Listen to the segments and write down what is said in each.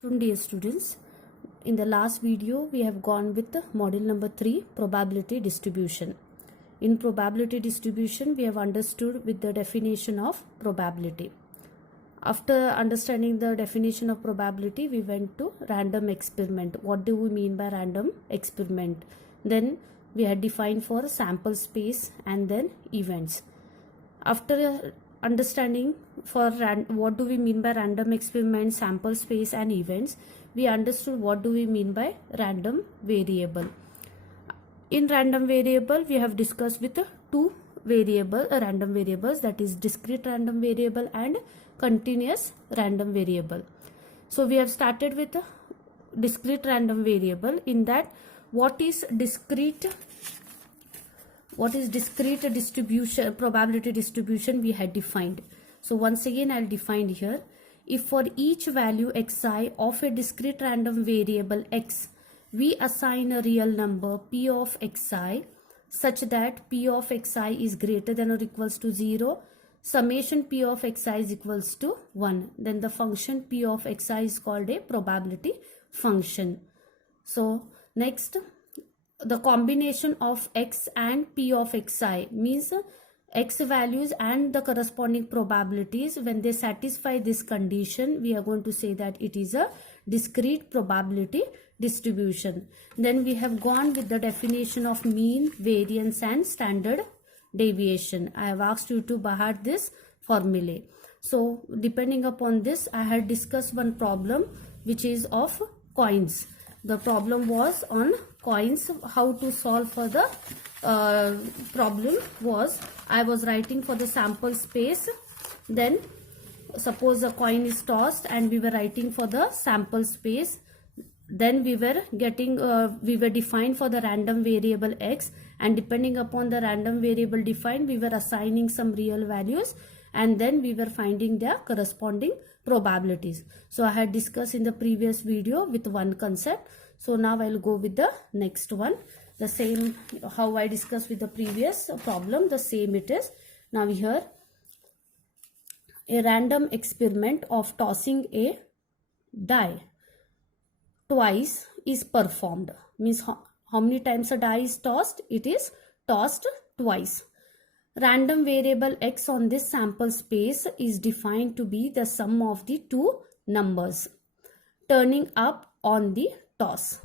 Dear students, in the last video we have gone with the model number 3, probability distribution. In probability distribution we have understood with the definition of probability. After understanding the definition of probability, we went to random experiment. What do we mean by random experiment? Then we had defined for sample space and then events. After understanding for what do we mean by random experiment, sample space and events, we understood what do we mean by random variable. In random variable we have discussed with two random variables, that is discrete random variable and continuous random variable. So we have started with a discrete random variable. In that, what is discrete distribution, probability distribution we had defined. So once again I'll define here. If for each value xi of a discrete random variable x, we assign a real number p of xi such that p of xi is greater than or equals to 0, summation p of xi is equals to 1, then the function p of xi is called a probability function. So next, the combination of x and p of xi means x values and the corresponding probabilities. When they satisfy this condition, we are going to say that it is a discrete probability distribution. Then we have gone with the definition of mean, variance and standard deviation. I have asked you to by heart this formulae. So depending upon this, I had discussed one problem which is of coins. The problem was on coins. How to solve for the problem was, I was writing for the sample space. Then suppose a coin is tossed and we were writing for the sample space. Then we were defined for the random variable x, and depending upon the random variable defined, we were assigning some real values and then we were finding their corresponding probabilities. So I had discussed in the previous video with one concept. So now I'll go with the next one. The same how I discussed with the previous problem, the same it is. Now here, a random experiment of tossing a die twice is performed. Means how many times a die is tossed? It is tossed twice. Random variable x on this sample space is defined to be the sum of the two numbers turning up on the toss.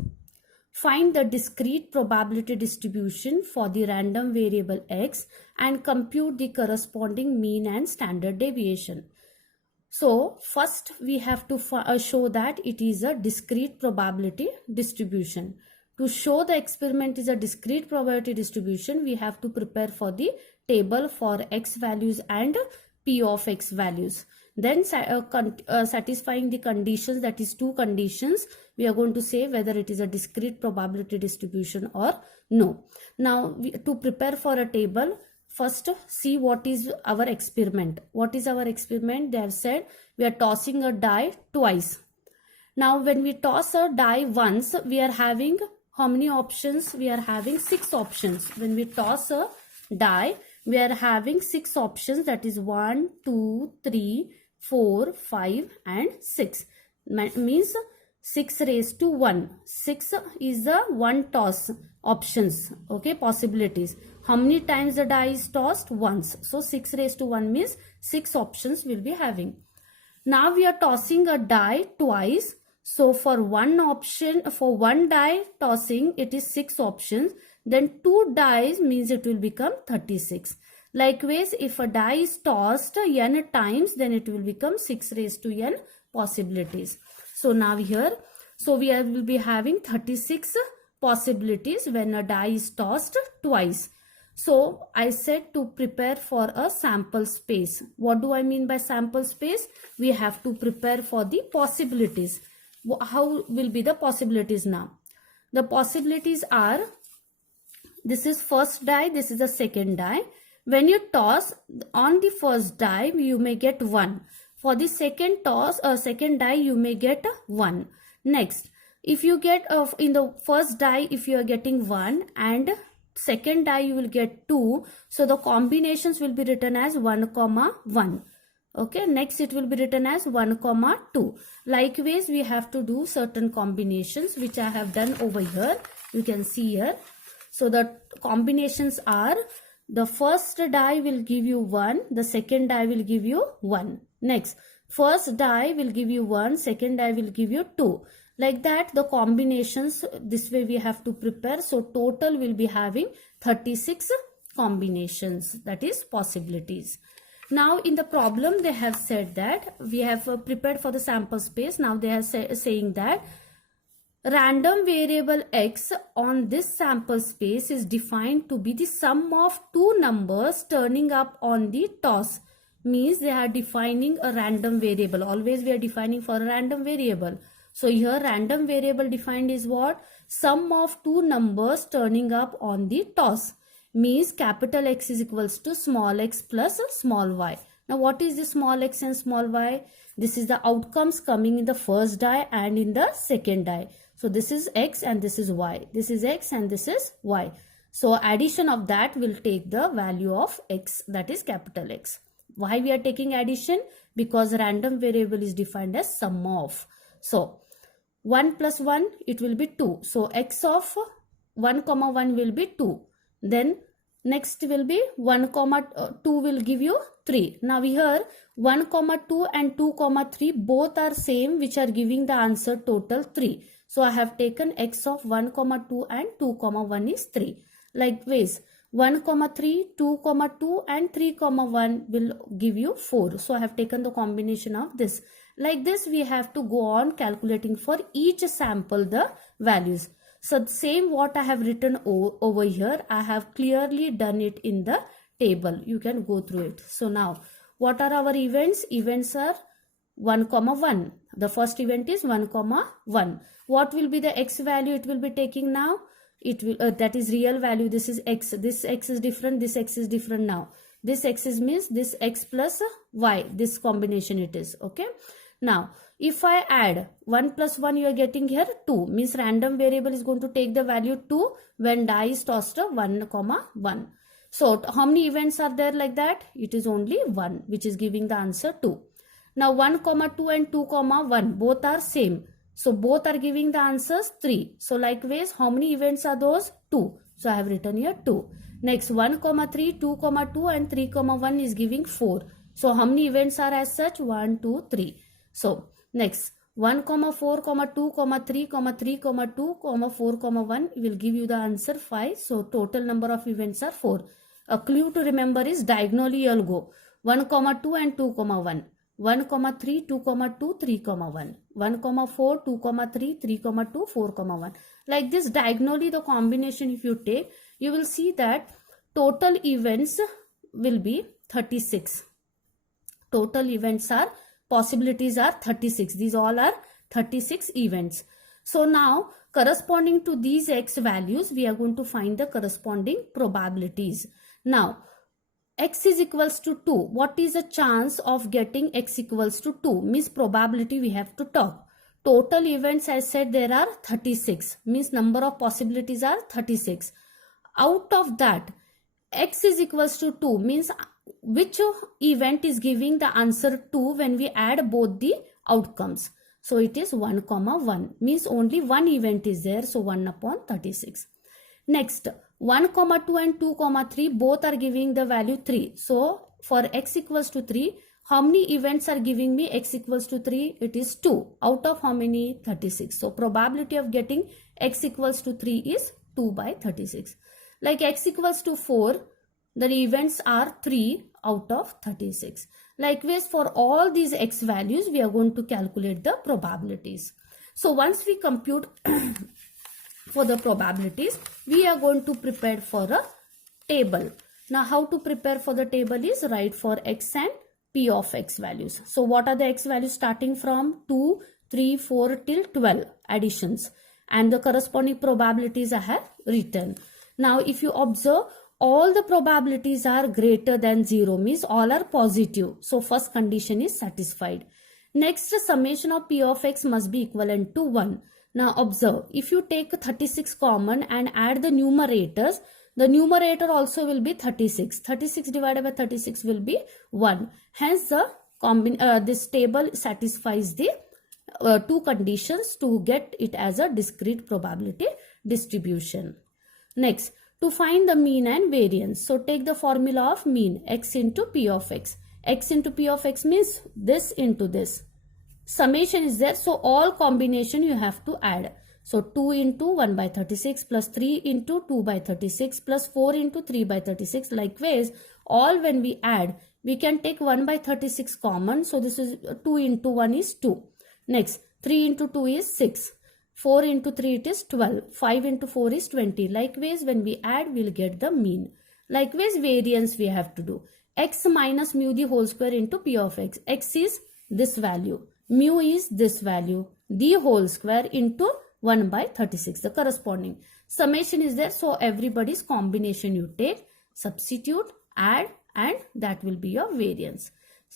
Find the discrete probability distribution for the random variable x and compute the corresponding mean and standard deviation. So first we have to show that it is a discrete probability distribution. To show the experiment is a discrete probability distribution, we have to prepare for the table for x values and p of x values. Then satisfying the conditions, that is two conditions, we are going to say whether it is a discrete probability distribution or no. Now to prepare for a table, first see what is our experiment. What is our experiment? They have said we are tossing a die twice. Now when we toss a die once, we are having how many options? We are having 6 options. When we toss a die, we are having 6 options, that is 1, 2, 3, 4, 5 and 6. Means 6 raised to 1. 6 is the one toss options, okay, possibilities. How many times the die is tossed? Once. So 6 raised to 1 means 6 options will be having. Now we are tossing a die twice. So for one option, for one die tossing, it is 6 options. Then 2 dies means it will become 36. Likewise, if a die is tossed n times, then it will become 6 raised to n possibilities. So now here, so we will be having 36 possibilities when a die is tossed twice. So I said to prepare for a sample space. What do I mean by sample space? We have to prepare for the possibilities. How will be the possibilities now? The possibilities are, this is first die, this is the second die. When you toss on the first die, you may get 1. For the second toss, second die, you may get 1. Next, if you get in the first die, if you are getting 1 and second die you will get 2, so the combinations will be written as 1, 1. Okay, next it will be written as 1 comma 2. Likewise, we have to do certain combinations which I have done over here. You can see here. So the combinations are, the first die will give you 1, the second die will give you 1. Next, first die will give you 1, second die will give you 2. Like that, the combinations, this way we have to prepare. So total will be having 36 combinations, that is possibilities. Now in the problem they have said that we have prepared for the sample space. Now they are saying that random variable x on this sample space is defined to be the sum of two numbers turning up on the toss. Means they are defining a random variable. Always we are defining for a random variable. So here random variable defined is what? Sum of two numbers turning up on the toss. Means capital X is equals to small x plus small y. Now what is the small x and small y? This is the outcomes coming in the first die and in the second die. So this is x and this is y. This is x and this is y. So addition of that will take the value of x, that is capital X. Why we are taking addition? Because random variable is defined as sum of. So 1 plus 1, it will be 2. So x of 1 comma 1 will be 2. Then next will be 1 comma 2 will give you 3. Now here 1 comma 2 and 2 comma 3 both are same, which are giving the answer total 3. So I have taken x of 1 comma 2 and 2 comma 1 is 3. Likewise 1 comma 3, 2 comma 2 and 3 comma 1 will give you 4. So I have taken the combination of this. Like this we have to go on calculating for each sample the values. So the same what I have written over here, I have clearly done it in the table. You can go through it. So now what are our events? Events are 1 comma 1. The first event is 1 comma 1. What will be the x value it will be taking now? It will that is real value. This is x. This x is different. This x is different now. This x is means this x plus y. This combination it is. Okay. Now if I add 1 plus 1, you are getting here 2. Means random variable is going to take the value 2 when die is tossed 1 comma 1. So how many events are there like that? It is only 1, which is giving the answer 2. Now 1 comma 2 and 2 comma 1 both are same. So both are giving the answers 3. So likewise, how many events are those? 2. So I have written here 2. Next 1 comma 3, 2 comma 2 and 3 comma 1 is giving 4. So how many events are as such? 1, 2, 3. So next 1 comma 4 comma 2 comma 3 comma 3 comma 2 comma 4 comma 1 will give you the answer 5. So total number of events are 4. A clue to remember is diagonally you'll go 1 comma 2 and 2 comma 1. 1 comma 3, 2 comma 2, 3 comma 1. 1 comma 4, 2 comma 3, 3 comma 2, 4 comma 1. Like this diagonally the combination if you take, you will see that total events will be 36. Total events are, possibilities are 36. These all are 36 events. So now corresponding to these x values, we are going to find the corresponding probabilities. Now x is equals to 2. What is the chance of getting x equals to 2? Means probability we have to talk. Total events I said there are 36. Means number of possibilities are 36. Out of that x is equals to 2 means which event is giving the answer 2 when we add both the outcomes. So it is 1 comma 1 means only one event is there. So 1 upon 36. Next 1 comma 2 and 2 comma 3 both are giving the value 3. So for x equals to 3, how many events are giving me x equals to 3? It is 2 out of how many? 36. So probability of getting x equals to 3 is 2 by 36. Like x equals to 4, the events are 3 out of 36. Likewise for all these x values, we are going to calculate the probabilities. So once we compute for the probabilities, we are going to prepare for a table. Now how to prepare for the table is write for x and p of x values. So what are the x values starting from 2, 3, 4 till 12 additions, and the corresponding probabilities I have written. Now if you observe, all the probabilities are greater than 0 means all are positive. So first condition is satisfied. Next, the summation of p of x must be equivalent to 1. Now observe, if you take 36 common and add the numerators, the numerator also will be 36. 36 divided by 36 will be 1. Hence the this table satisfies the two conditions to get it as a discrete probability distribution. Next, to find the mean and variance. So take the formula of mean, x into p of x. X into p of x means this into this. Summation is there, so all combination you have to add. So 2 into 1 by 36 plus 3 into 2 by 36 plus 4 into 3 by 36. Likewise, all when we add, we can take 1 by 36 common. So this is 2 into 1 is 2. Next, 3 into 2 is 6. 4 into 3 it is 12. 5 into 4 is 20. Likewise, when we add, we'll get the mean. Likewise, variance we have to do. X minus mu the whole square into p of x. X is this value. Mu is this value. The whole square into 1 by 36. The corresponding summation is there. So everybody's combination you take, substitute, add, and that will be your variance.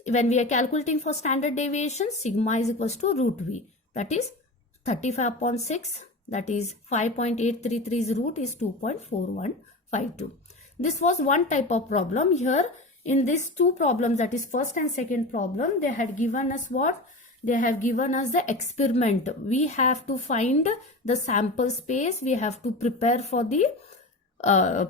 When we are calculating for standard deviation, sigma is equals to root v. That is 35 upon 6. That is 5.833's root is 2.4152. This was one type of problem. Here in these two problems, that is first and second problem, they had given us what? They have given us the experiment. We have to find the sample space. We have to prepare for the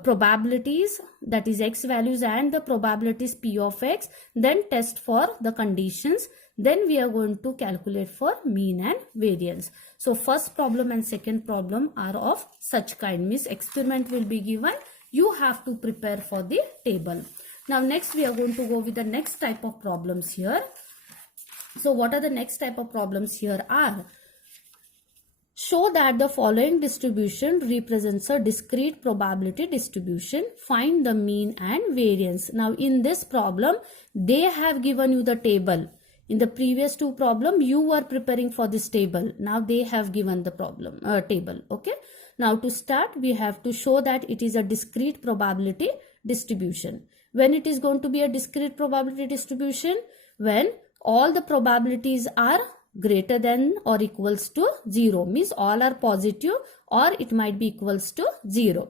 probabilities, that is x values and the probabilities p of x, then test for the conditions, then we are going to calculate for mean and variance. So first problem and second problem are of such kind, means experiment will be given, you have to prepare for the table. Now next we are going to go with the next type of problems here. So what are the next type of problems here are? Show that the following distribution represents a discrete probability distribution. Find the mean and variance. Now in this problem, they have given you the table. In the previous two problem, you were preparing for this table. Now they have given the problem table. Okay. Now to start, we have to show that it is a discrete probability distribution. When it is going to be a discrete probability distribution? When all the probabilities are greater than or equals to 0, means all are positive, or it might be equals to 0.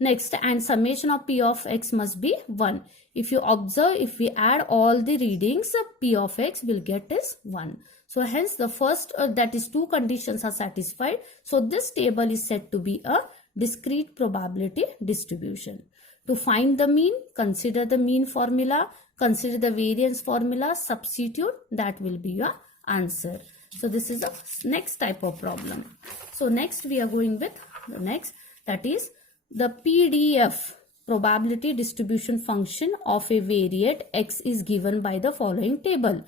Next, and summation of p of x must be 1. If you observe, if we add all the readings, p of x will get is 1. So hence the first, that is two conditions are satisfied. So this table is said to be a discrete probability distribution. To find the mean, consider the mean formula, consider the variance formula, substitute, that will be your answer. So this is the next type of problem. So next we are going with the next, that is the PDF, probability distribution function of a variate x is given by the following table.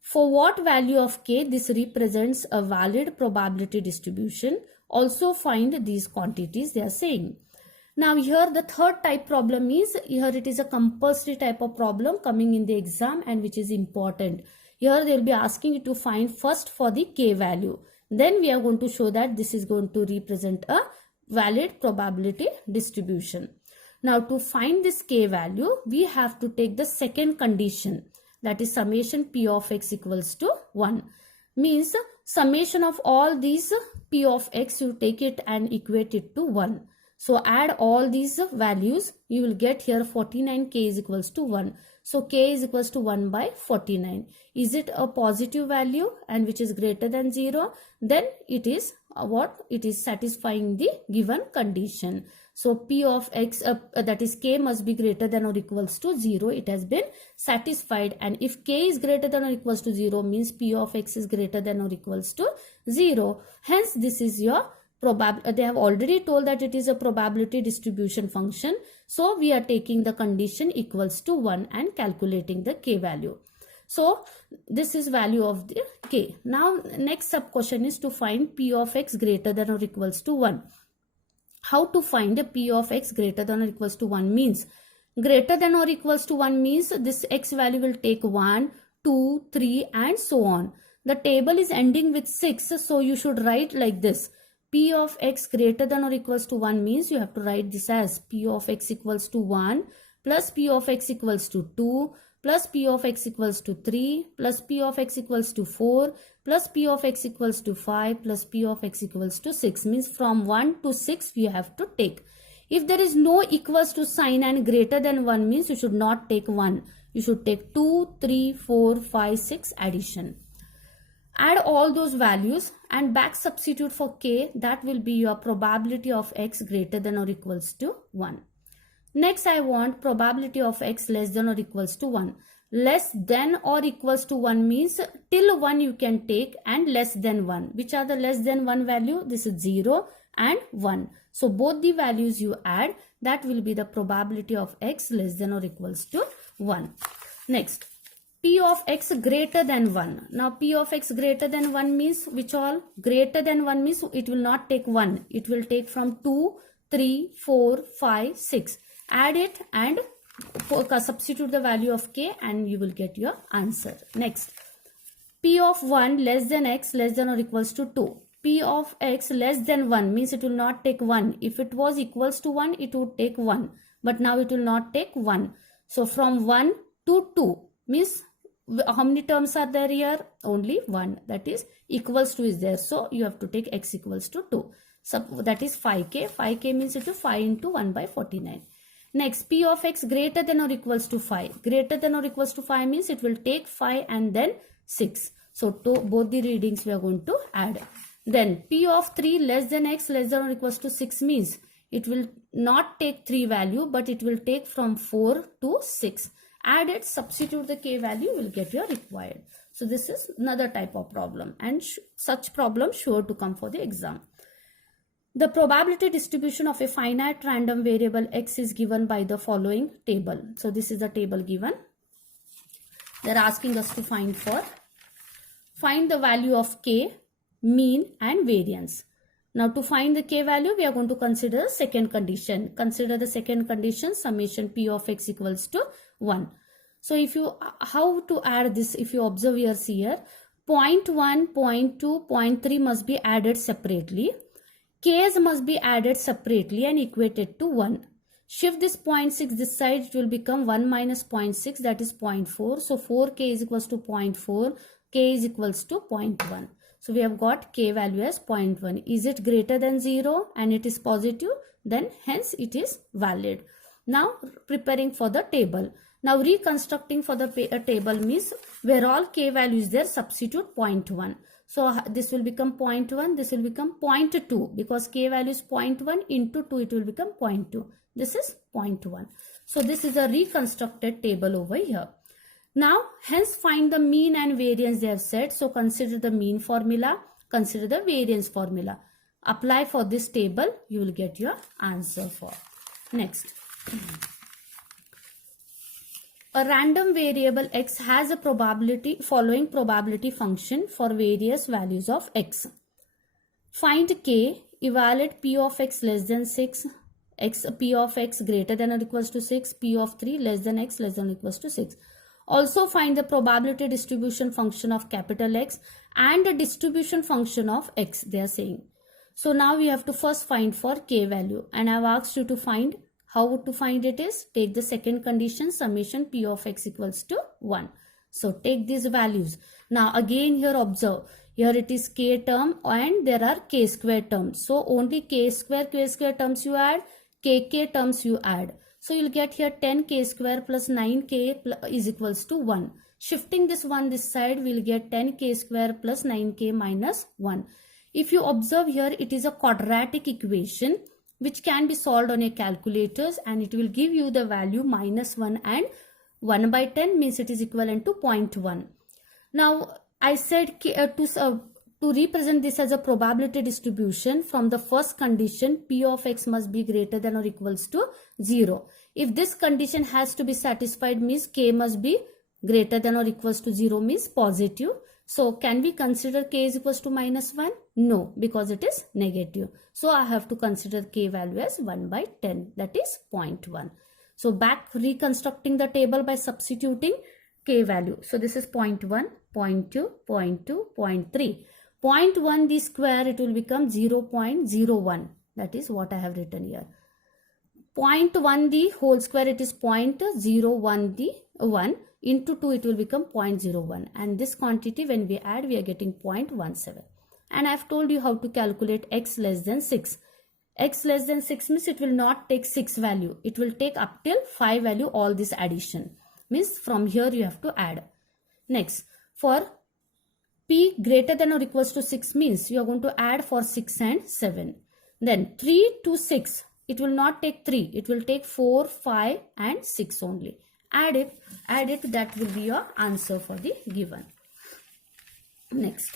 For what value of k this represents a valid probability distribution, also find these quantities they are saying. Now here the third type problem is, here it is a compulsory type of problem coming in the exam and which is important. Here they will be asking you to find first for the k value. Then we are going to show that this is going to represent a valid probability distribution. Now to find this k value, we have to take the second condition, that is summation p of x equals to 1. Means summation of all these p of x, you take it and equate it to 1. So add all these values, you will get here 49k is equals to 1. So k is equals to 1 by 49. Is it a positive value and which is greater than 0? Then it is what? It is satisfying the given condition. So p of x, that is k must be greater than or equals to 0. It has been satisfied. And if k is greater than or equals to 0 means p of x is greater than or equals to 0. Hence this is your they have already told that it is a probability distribution function. So we are taking the condition equals to 1 and calculating the k value. So this is value of the k. Now next sub question is to find p of x greater than or equals to 1. How to find a p of x greater than or equals to 1 means? Greater than or equals to 1 means this x value will take 1, 2, 3 and so on. The table is ending with 6, so you should write like this. P of x greater than or equals to 1 means you have to write this as p of x equals to 1 plus p of x equals to 2 plus p of x equals to 3 plus p of x equals to 4 plus p of x equals to 5 plus p of x equals to 6. Means from 1 to 6 you have to take. If there is no equals to sign and greater than 1 means you should not take 1. You should take 2, 3, 4, 5, 6 addition. Add all those values and back substitute for k. That will be your probability of x greater than or equals to 1. Next, I want probability of x less than or equals to 1. Less than or equals to 1 means till 1 you can take, and less than 1. Which are the less than 1 value? This is 0 and 1. So both the values you add, that will be the probability of x less than or equals to 1. Next, p of x greater than 1. Now p of x greater than 1 means which all? Greater than 1 means it will not take 1. It will take from 2, 3, 4, 5, 6. Add it and substitute the value of k and you will get your answer. Next, p of 1 less than x less than or equals to 2. P of x less than 1 means it will not take 1. If it was equals to 1, it would take 1. But now it will not take 1. So from 1 to 2 means how many terms are there here? Only 1. That is equals to is there. So you have to take x equals to 2. So that is 5k. 5k means it is 5 into 1 by 49. Next, p of x greater than or equals to 5. Greater than or equals to 5 means it will take 5 and then 6. So to both the readings we are going to add. Then p of 3 less than x less than or equals to 6 means it will not take 3 value but it will take from 4 to 6. Add it, substitute the k value, will get your required. So this is another type of problem, and such problem sure to come for the exam. The probability distribution of a finite random variable x is given by the following table. So this is the table given. They are asking us to find the value of k, mean and variance. Now to find the k value, we are going to consider the second condition. Consider the second condition, summation p of x equals to 1. So if you, how to add this, if you observe here, 0.1, 0.2, 0.3 must be added separately. K's must be added separately and equated to 1. Shift this 0.6 this side, it will become 1 minus 0.6, that is 0.4. So 4k is equals to 0.4, k is equals to 0.1. So we have got k value as 0.1. Is it greater than 0 and it is positive? Then hence it is valid. Now preparing for the table. Now reconstructing for the table means where all k value is there, substitute 0.1. So this will become 0.1, this will become 0.2 because k value is 0.1 into 2, it will become 0.2. This is 0.1. So this is a reconstructed table over here. Now hence find the mean and variance they have said. So consider the mean formula, consider the variance formula. Apply for this table, you will get your answer for. Next. A random variable x has a probability, following probability function for various values of x. Find k, evaluate p of x less than 6, p of x greater than or equals to 6, p of 3 less than x less than or equals to 6. Also find the probability distribution function of capital X and the distribution function of x, they are saying. So now we have to first find for k value, and I have asked you to find. How to find it is, take the second condition, summation p of x equals to 1. So take these values. Now again here observe, here it is k term and there are k square terms. So only k square terms you add, kk terms you add. So you'll get here 10k square plus 9k is equals to 1. Shifting this 1 this side, we'll get 10k square plus 9k minus 1. If you observe here, it is a quadratic equation which can be solved on a calculators, and it will give you the value minus 1 and 1 by 10 means it is equivalent to 0.1. Now I said to represent this as a probability distribution, from the first condition p of x must be greater than or equals to 0. If this condition has to be satisfied means k must be greater than or equals to 0 means positive. So can we consider k is equals to minus 1? No, because it is negative. So I have to consider k value as 1 by 10, that is 0.1. So back reconstructing the table by substituting k value. So this is 0.1, 0.2, 0.2, 0.3. 0.1 the square, it will become 0.01. That is what I have written here. 0.1 the whole square, it is 0.01 the 1. Into 2 it will become 0.01, and this quantity when we add we are getting 0.17. And I have told you how to calculate x less than 6. X less than 6 means it will not take 6 value. It will take up till 5 value all this addition. means from here you have to add. Next, for p greater than or equals to 6 means you are going to add for 6 and 7. Then 3 to 6, it will not take 3, it will take 4, 5 and 6 only. Add it, that will be your answer for the given. Next,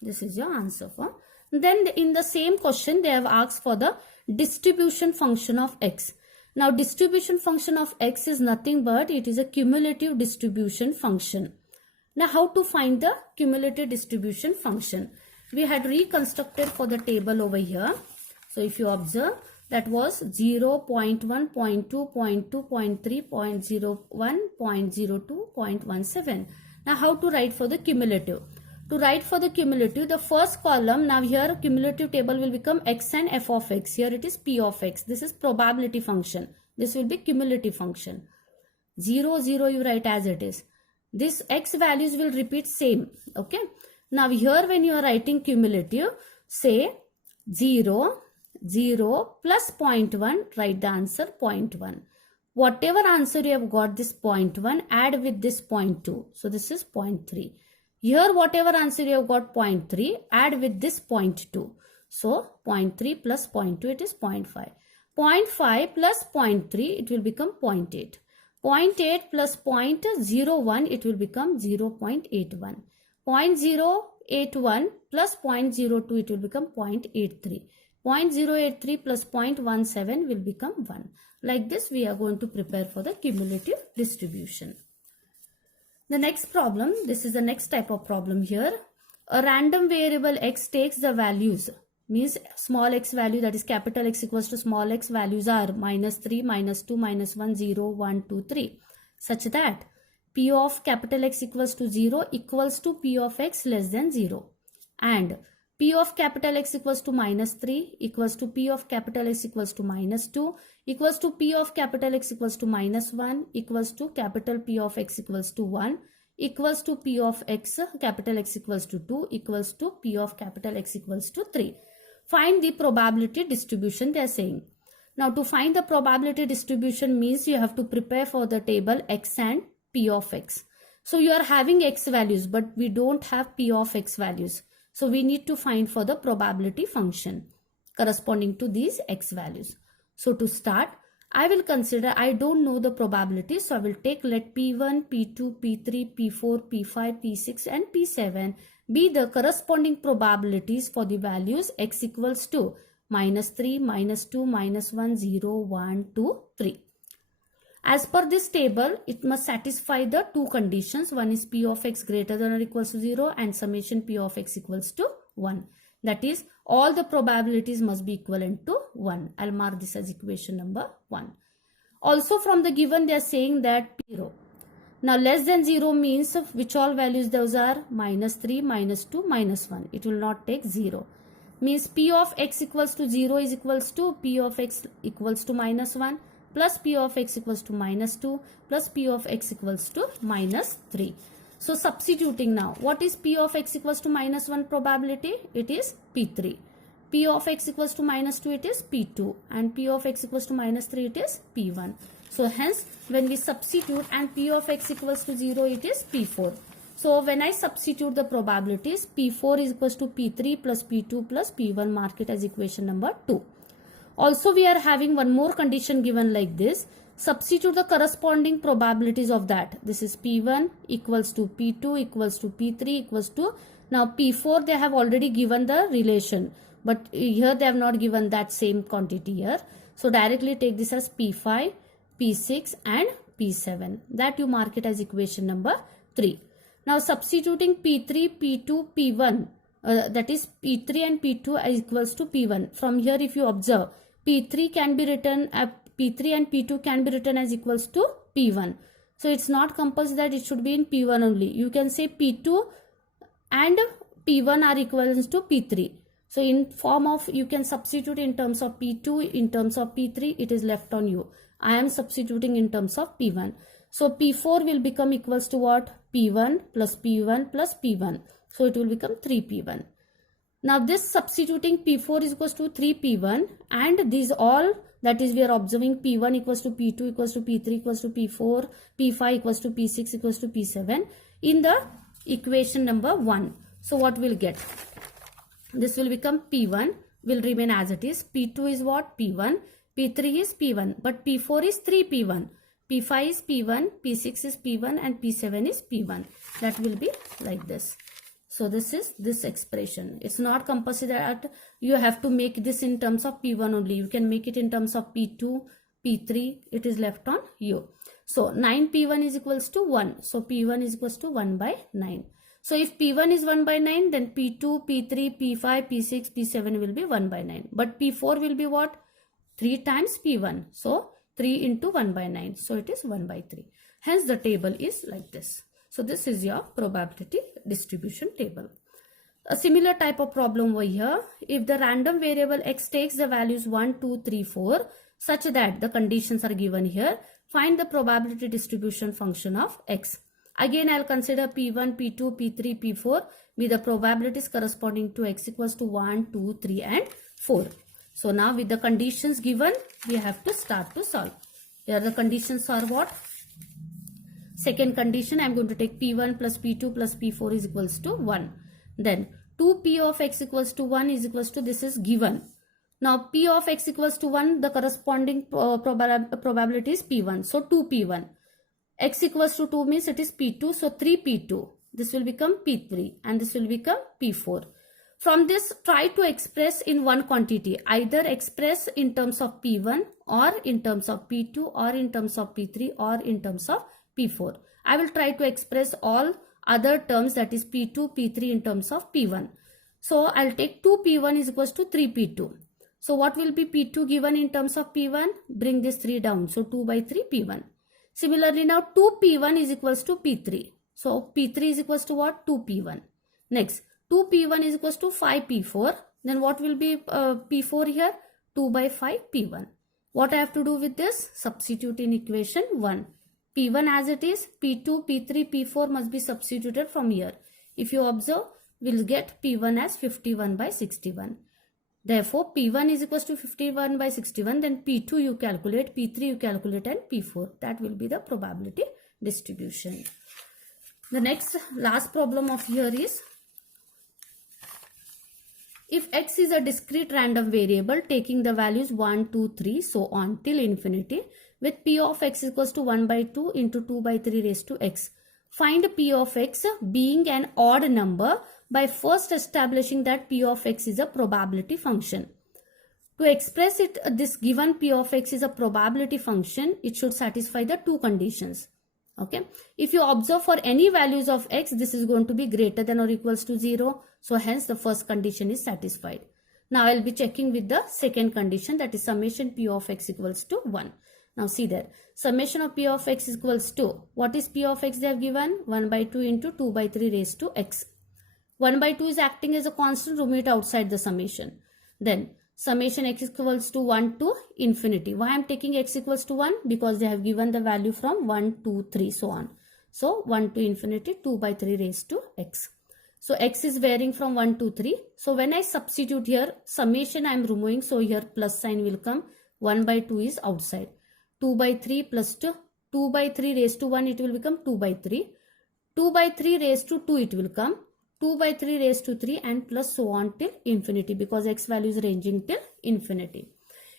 this is your answer for. Then in the same question they have asked for the distribution function of x. Now distribution function of x is nothing but it is a cumulative distribution function. Now how to find the cumulative distribution function? We had reconstructed for the table over here. So if you observe, that was 0, 0.1, 0.2, 0.2, 0.3, 0.01, 0.02, 0.17. Now how to write for the cumulative? To write for the cumulative, the first column, now here cumulative table will become x and f of x. Here it is p of x. This is probability function. This will be cumulative function. 0, 0 you write as it is. This x values will repeat same. Okay. Now here when you are writing cumulative, say 0, 0 plus 0.1, write the answer 0.1. Whatever answer you have got this 0.1, add with this 0.2. So this is 0.3. Here whatever answer you have got 0.3, add with this 0.2. So 0.3 plus 0.2, it is 0.5. 0.5 plus 0.3, it will become 0.8. 0.8 plus 0.01, it will become 0.81. 0.081 plus 0.02, it will become 0.83. 0.083 plus 0.17 will become 1. Like this, we are going to prepare for the cumulative distribution. The next problem, this is the next type of problem here. A random variable x takes the values, means small x value, that is capital X equals to small x, values are -3, -2, -1, 0, 1, 2, 3, such that p of capital X equals to 0 equals to p of x less than 0, and p of capital X equals to -3 equals to p of capital X equals to -2 equals to p of capital X equals to -1 equals to capital P of x equals to 1 equals to p of x capital X equals to 2 equals to p of capital X equals to 3. Find the probability distribution they are saying. Now to find the probability distribution means you have to prepare for the table x and p of x. So you are having x values but we don't have p of x values. So we need to find for the probability function corresponding to these x values. So to start, I will consider, I don't know the probability. So I will take, let P1, P2, P3, P4, P5, P6 and P7 be the corresponding probabilities for the values x equals to -3, -2, -1, 0, 1, 2, 3. As per this table, it must satisfy the two conditions. One is p of x greater than or equals to 0 and summation p of x equals to 1. That is, all the probabilities must be equivalent to 1. I'll mark this as equation number 1. Also from the given, they are saying that 0. Now less than 0 means which all values those are? -3, -2, -1. It will not take 0. Means p of x equals to 0 is equals to p of x equals to -1 plus p of x equals to -2 plus p of x equals to -3. So substituting now, what is p of x equals to -1 probability? It is P3. P of x equals to -2, it is P2. And p of x equals to -3, it is P1. So hence, when we substitute and p of x equals to 0, it is P4. So when I substitute the probabilities, P4 is equals to P3 plus P2 plus P1, mark it as equation number 2. Also, we are having one more condition given like this. Substitute the corresponding probabilities of that. This is P1 equals to P2 equals to P3 equals to, now P4 they have already given the relation, but here they have not given that same quantity here. So directly take this as P5, P6 and P7. That you mark it as equation number 3. Now substituting P3, P2, P1, that is P3 and P2 is equals to P1. From here if you observe, P3 can be written, P3 and P2 can be written as equals to P1. So it's not compulsory that it should be in P1 only. You can say P2 and P1 are equivalent to P3. So in form of, you can substitute in terms of P2, in terms of P3, it is left on you. I am substituting in terms of P1. So P4 will become equals to what? P1 plus P1 plus P1. So it will become 3P1. Now this substituting P4 is equals to 3P1 and these all That is, we are observing P1 equals to P2 equals to P3 equals to P4, P5 equals to P6 equals to P7 in the equation number 1. So what we'll get? This will become P1 will remain as it is. P2 is what? P1. P3 is P1. But P4 is 3P1. P5 is P1. P6 is P1 and P7 is P1. That will be like this. So this is this expression. It's not compulsory that you have to make this in terms of P1 only. You can make it in terms of P2, P3. It is left on you. So 9P1 is equals to 1. So P1 is equals to 1 by 9. So if P1 is 1 by 9, then P2, P3, P5, P6, P7 will be 1 by 9. But P4 will be what? 3 times P1. So 3 into 1 by 9. So it is 1 by 3. Hence the table is like this. So this is your probability distribution table. A similar type of problem over here. If the random variable x takes the values 1, 2, 3, 4 such that the conditions are given here, find the probability distribution function of x. Again, I'll consider P1, P2, P3, P4 with the probabilities corresponding to x equals to 1, 2, 3 and 4. So now with the conditions given, we have to start to solve. Here the conditions are what? Second condition, I'm going to take P1 plus P2 plus P4 is equals to 1. Then 2P of x equals to 1 is equals to, this is given. Now P of x equals to 1, the corresponding probability is P1. So 2P1. X equals to 2 means it is P2. So 3P2. This will become P3 and this will become P4. From this, try to express in one quantity. Either express in terms of P1 or in terms of P2 or in terms of P3 or in terms of P4. I will try to express all other terms, that is P2, P3 in terms of P1. So I'll take 2P1 is equals to 3P2. So what will be P2 given in terms of P1? Bring this 3 down. So 2 by 3 P1. Similarly, now 2P1 is equals to P3. So P3 is equals to what? 2P1. Next, 2P1 is equals to 5P4. Then what will be P4 here? 2 by 5 P1. What I have to do with this? Substitute in equation 1. P1 as it is, P2, P3, P4 must be substituted from here. If you observe, we'll get P1 as 51 by 61. Therefore, P1 is equals to 51 by 61. Then P2 you calculate, P3 you calculate and P4. That will be the probability distribution. The next last problem of here is, if x is a discrete random variable taking the values 1, 2, 3 so on till infinity, with P of x equals to 1 by 2 into 2 by 3 raised to x. Find P of x being an odd number by first establishing that P of x is a probability function. To express it, this given P of x is a probability function, it should satisfy the two conditions. Okay. If you observe for any values of x, this is going to be greater than or equals to 0. So hence the first condition is satisfied. Now I'll be checking with the second condition, that is summation P of x equals to 1. Now see there, summation of P of x equals to, what is P of x they have given? 1 by 2 into 2 by 3 raised to x. 1 by 2 is acting as a constant, remove it outside the summation. Then summation x equals to 1 to infinity. Why I am taking x equals to 1? Because they have given the value from 1, 2, 3 so on. So 1 to infinity, 2 by 3 raised to x. So x is varying from 1 to 3. So when I substitute here, summation I am removing. So here plus sign will come. 1 by 2 is outside. 2 by 3 plus 2 by 3 raised to 1, it will become 2 by 3. 2 by 3 raised to 2 it will come. 2 by 3 raised to 3 and plus so on till infinity, because x value is ranging till infinity.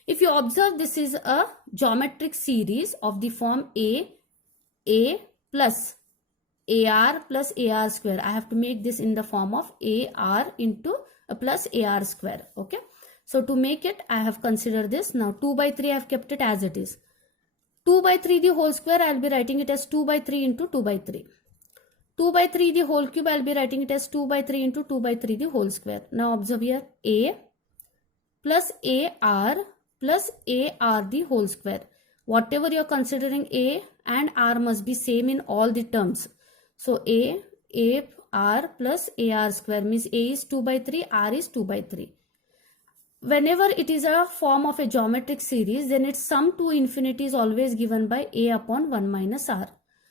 If you observe, this is a geometric series of the form A plus AR plus AR square. I have to make this in the form of AR into plus AR square. Okay. So to make it, I have considered this. Now 2 by 3 I have kept it as it is. 2 by 3 the whole square, I will be writing it as 2 by 3 into 2 by 3. 2 by 3 the whole cube, I will be writing it as 2 by 3 into 2 by 3 the whole square. Now observe here, A plus AR plus AR the whole square. Whatever you are considering, A and R must be same in all the terms. So AR plus AR square means A is 2 by 3, R is 2 by 3. Whenever it is a form of a geometric series, then its sum to infinity is always given by A upon 1 minus R.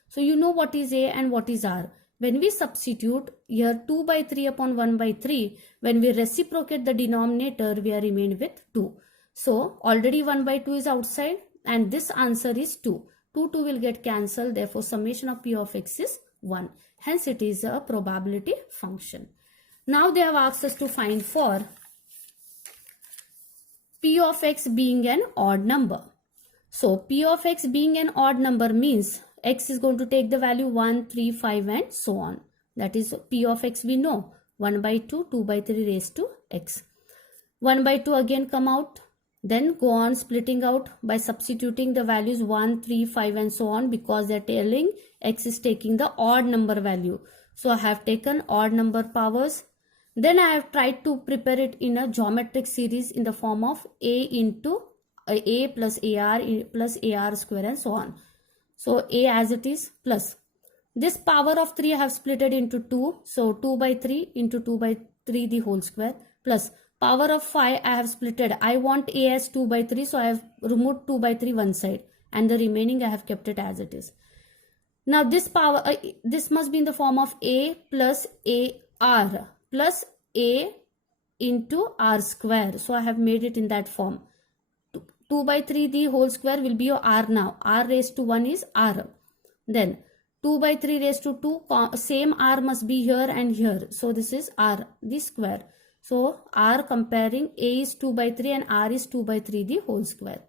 So you know what is A and what is R. When we substitute here 2 by 3 upon 1 by 3, when we reciprocate the denominator, we are remained with 2. So already 1 by 2 is outside and this answer is 2. 2 will get cancelled. Therefore summation of p of x is 1. Hence it is a probability function. Now they have asked us to find for p of x being an odd number. So p of x being an odd number means x is going to take the value 1, 3, 5 and so on. That is p of x we know. 1 by 2, 2 by 3 raised to x. 1 by 2 again come out. Then go on splitting out by substituting the values 1, 3, 5 and so on, because they are telling x is taking the odd number value. So I have taken odd number powers. Then I have tried to prepare it in a geometric series in the form of a into a plus ar square and so on. So a as it is plus this power of 3 I have split it into 2. So 2 by 3 into 2 by 3 the whole square plus power of 5 I have splitted. I want a as 2 by 3. So I have removed 2 by 3 one side and the remaining I have kept it as it is. Now this power, this must be in the form of a plus ar plus a into r square. So I have made it in that form. 2 by 3 the whole square will be your r now. R raised to 1 is r. Then 2 by 3 raised to 2, same r must be here and here. So this is r, the square. So r comparing a is 2 by 3 and r is 2 by 3 the whole square.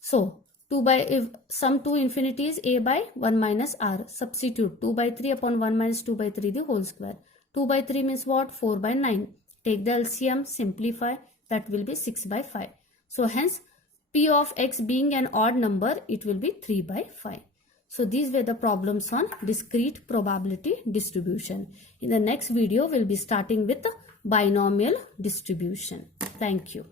So 2 by, if sum to infinity is a by 1 minus r. Substitute 2 by 3 upon 1 minus 2 by 3 the whole square. 2 by 3 means what? 4 by 9. Take the LCM, simplify, that will be 6 by 5. So hence p of x being an odd number, it will be 3 by 5. So these were the problems on discrete probability distribution. In the next video, we'll be starting with the binomial distribution. Thank you.